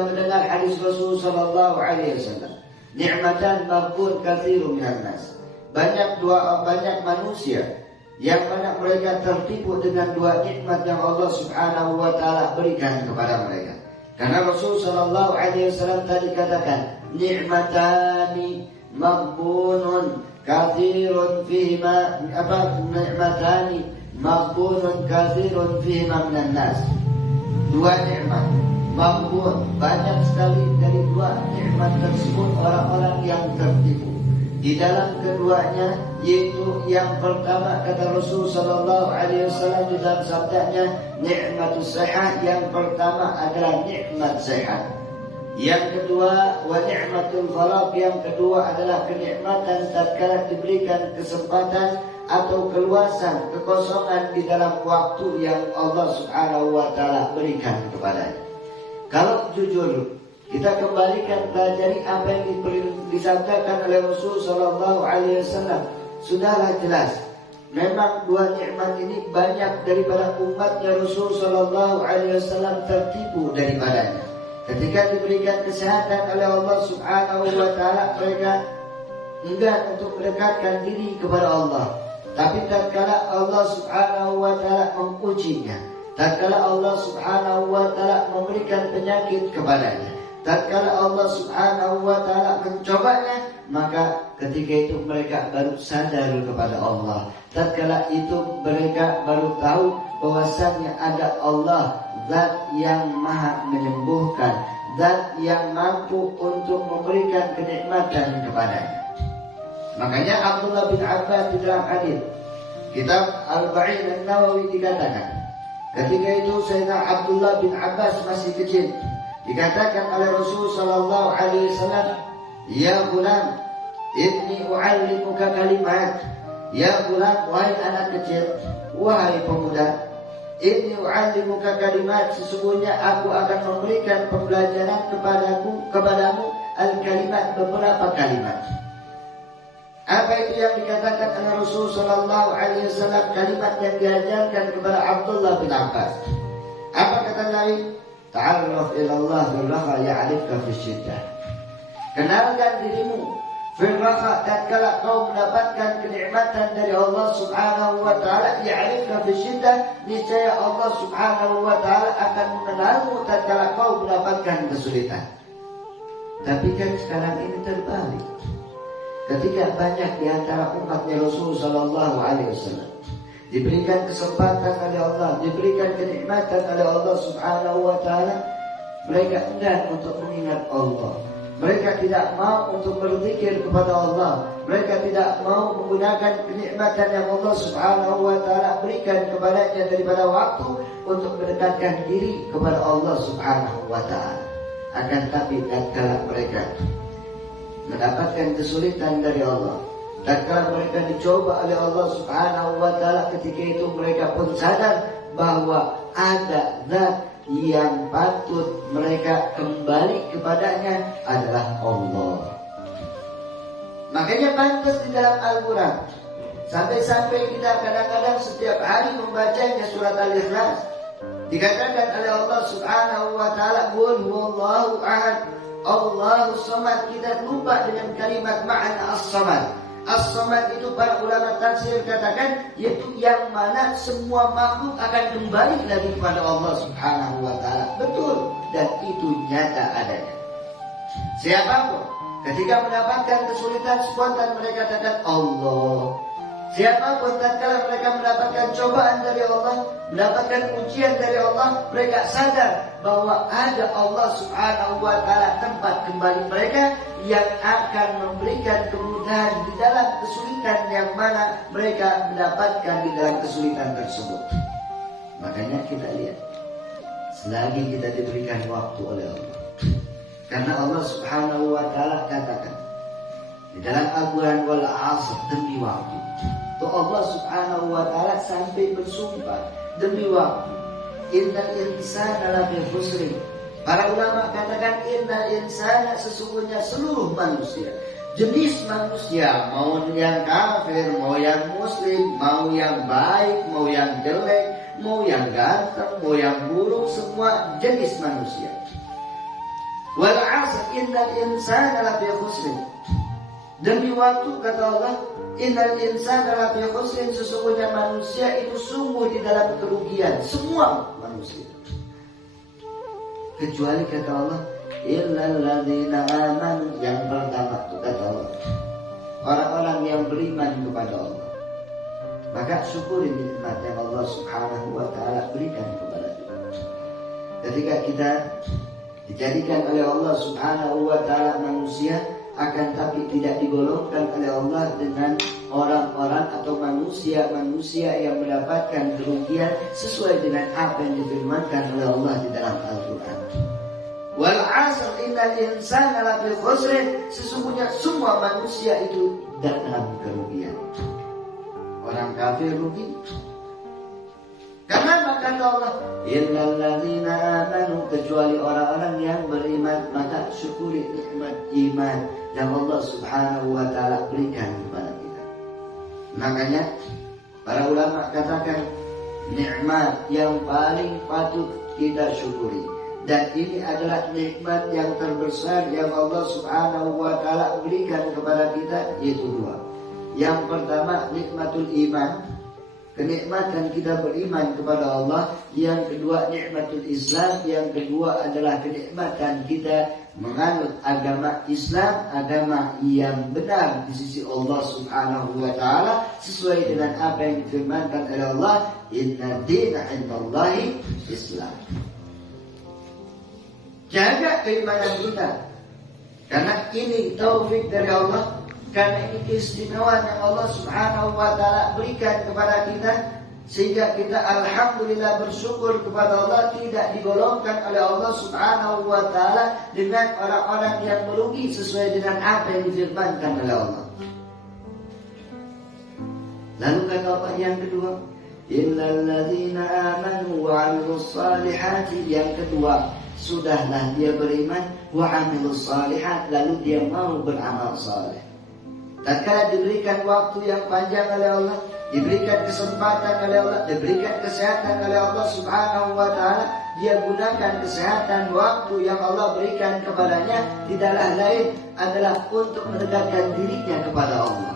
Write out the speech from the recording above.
kita mendengar hadis Rasul sallallahu alaihi wasallam, ni'matan maghbun katsirun minan nas. Banyak manusia yang mana mereka tertipu dengan dua nikmat yang Allah Subhanahu wa taala berikan kepada mereka. Karena Rasul sallallahu alaihi wasallam tadi katakan, ni'matani maghbunun katsirun fihima ni'matani maghbunun katsirun fihima minan nas. Dua nikmat maghbun, banyak sekali dari dua nikmat tersebut orang-orang yang tertipu. Di dalam keduanya, yaitu yang pertama kata Rasul sallallahu alaihi wasallam di dalam sabdanya, nikmatus sehat. Yang pertama adalah nikmat sehat. Yang kedua, wa ni'matul faragh. Yang kedua adalah kenikmatan tatkala diberikan kesempatan atau keluasan, kekosongan di dalam waktu yang Allah Subhanahu wa taala berikan kepadanya. Kalau jujur kita kembalikan pelajari apa yang disabdakan oleh Rasul sallallahu alaihi wasallam, sudahlah jelas. Memang dua nikmat ini banyak daripada umatnya Rasul sallallahu alaihi wasallam tertipu daripadanya. Ketika diberikan kesehatan oleh Allah Subhanahu wa taala, mereka enggan untuk mendekatkan diri kepada Allah. Tapi tatkala Allah Subhanahu wa taala mengujinya, tatkala Allah Subhanahu wa taala memberikan penyakit kepadanya, tatkala Allah Subhanahu wa taala mencobanya, maka ketika itu mereka baru sadar kepada Allah. Tatkala itu mereka baru tahu bahwasannya ada Allah, zat yang maha menyembuhkan, zat yang mampu untuk memberikan kenikmatan kepadanya. Makanya Abdullah bin Abbas di dalam hadis kitab Al-Ba'in An-Nawawi dikatakan, ketika itu Sayyidina Abdullah bin Abbas masih kecil, dikatakan oleh Rasul sallallahu alaihi wasallam, ya gulam, inni u'allimuka kalimat. Ya gulam, wahai anak kecil, wahai pemuda, inni u'allimuka kalimat, sesungguhnya aku akan memberikan pembelajaran kepadamu al-kalimat, beberapa kalimat. Apa itu yang dikatakan oleh Rasul sallallahu alaihi wasallam, kalimat yang diajarkan kepada Abdullah bin Abbas? Apa kata Nabi? Ta'arraf ila Allah fil raha ya'rifka fis syiddah. Kenalkan dirimu fil raha, tatkala kau mendapatkan kenikmatan dari Allah Subhanahu wa taala, ya'rifka fis syiddah, niscaya Allah Subhanahu wa taala akan mengenalmu tatkala kau mendapatkan kesulitan. Tapi kan sekarang ini terbalik. Ketika banyak di antara umatnya Rasul sallallahu alaihi wasallam diberikan kesempatan oleh Allah, diberikan kenikmatan oleh Allah Subhanahu wa taala, mereka enggan untuk mengingat Allah. Mereka tidak mau untuk berzikir kepada Allah. Mereka tidak mau menggunakan kenikmatan yang Allah Subhanahu wa taala berikan kepadanya daripada waktu untuk mendekatkan diri kepada Allah Subhanahu wa taala. Akan tapi tatkala mereka mendapatkan kesulitan dari Allah, tatkala mereka dicoba oleh Allah Subhanahu wa taala, ketika itu mereka pun sadar bahwa ada zat yang patut mereka kembali kepadanya adalah Allah. Makanya pantas di dalam Al-Quran, sampai-sampai kita kadang-kadang setiap hari membacanya surat Al-Ikhlas, dikatakan oleh Allah Subhanahu wa taala, qul huwallahu ahad Allahu samad. Kita lupa dengan kalimat makna as-samad. As-samad itu para ulama tafsir katakan yaitu yang mana semua makhluk akan kembali lagi kepada Allah Subhanahu wa taala. Betul, dan itu nyata adanya. Siapapun ketika mendapatkan kesulitan, spontan mereka katakan Allah. Siapapun tatkala mereka mendapatkan cobaan dari Allah, mendapatkan ujian dari Allah, mereka sadar bahwa ada Allah Subhanahu wa taala, tempat kembali mereka yang akan memberikan kemudahan di dalam kesulitan yang mana mereka mendapatkan di dalam kesulitan tersebut. Makanya kita lihat, selagi kita diberikan waktu oleh Allah, karena Allah Subhanahu wa taala katakan di dalam Al-Quran, wal 'asr, demi waktu. Tuh Allah Subhanahu wa taala sampai bersumpah demi waktu. Innal insana lafi khusr. Para ulama katakan innal insana, sesungguhnya seluruh manusia, jenis manusia, mau yang kafir, mau yang muslim, mau yang baik, mau yang jelek, mau yang ganteng, mau yang buruk, semua jenis manusia. Wal 'asr innal insana lafi khusr. Demi waktu kata Allah, innal insana lafi khusr, sesungguhnya manusia itu sungguh di dalam kerugian, semua manusia. Kecuali kata Allah, illal ladzina amanu, yang pertama itu kata Allah, orang-orang yang beriman kepada Allah. Maka syukuri nikmat yang Allah Subhanahu wa taala berikan kepada kita. Ketika kita dijadikan oleh Allah Subhanahu wa taala manusia, akan tapi tidak digolongkan oleh Allah dengan orang-orang atau manusia yang mendapatkan kerugian sesuai dengan apa yang difirmankan oleh Allah di dalam Al-Qur'an. Wal 'asr innal insana lafi khusr, sesungguhnya semua manusia itu dalam kerugian. Orang kafir rugi. Karena kata Allah, illal ladzina amanu, kecuali orang-orang yang beriman, maka syukuri nikmat iman yang Allah Subhanahu wa taala berikan kepada kita. Makanya para ulama katakan nikmat yang paling patut kita syukuri, dan ini adalah nikmat yang terbesar yang Allah Subhanahu wa taala berikan kepada kita, yaitu dua. Yang pertama nikmatul iman, kenikmatan kita beriman kepada Allah. Yang kedua nikmatul Islam, yang kedua adalah kenikmatan kita menganut agama Islam, agama yang benar di sisi Allah Subhanahu wa taala sesuai dengan apa yang difirmankan oleh Allah, inna dina 'indallahi Islam. Jaga keimanan kita, karena ini taufik dari Allah, karena ini keistimewaan yang Allah Subhanahu wa taala berikan kepada kita, sehingga kita alhamdulillah bersyukur kepada Allah, tidak digolongkan oleh Allah Subhanahu wa taala dengan orang-orang yang merugi sesuai dengan apa yang difirmankan oleh Allah. Lalu kata Allah yang kedua, illal ladzina amanu wa 'amilus salihati, yang kedua, sudahlah dia beriman wa 'amilus salihat, lalu dia mau beramal saleh. Tatkala diberikan waktu yang panjang oleh Allah, diberikan kesempatan oleh Allah, diberikan kesehatan oleh Allah Subhanahu wa taala, dia gunakan kesehatan waktu yang Allah berikan kepadanya tidaklah lain adalah untuk mendekatkan dirinya kepada Allah.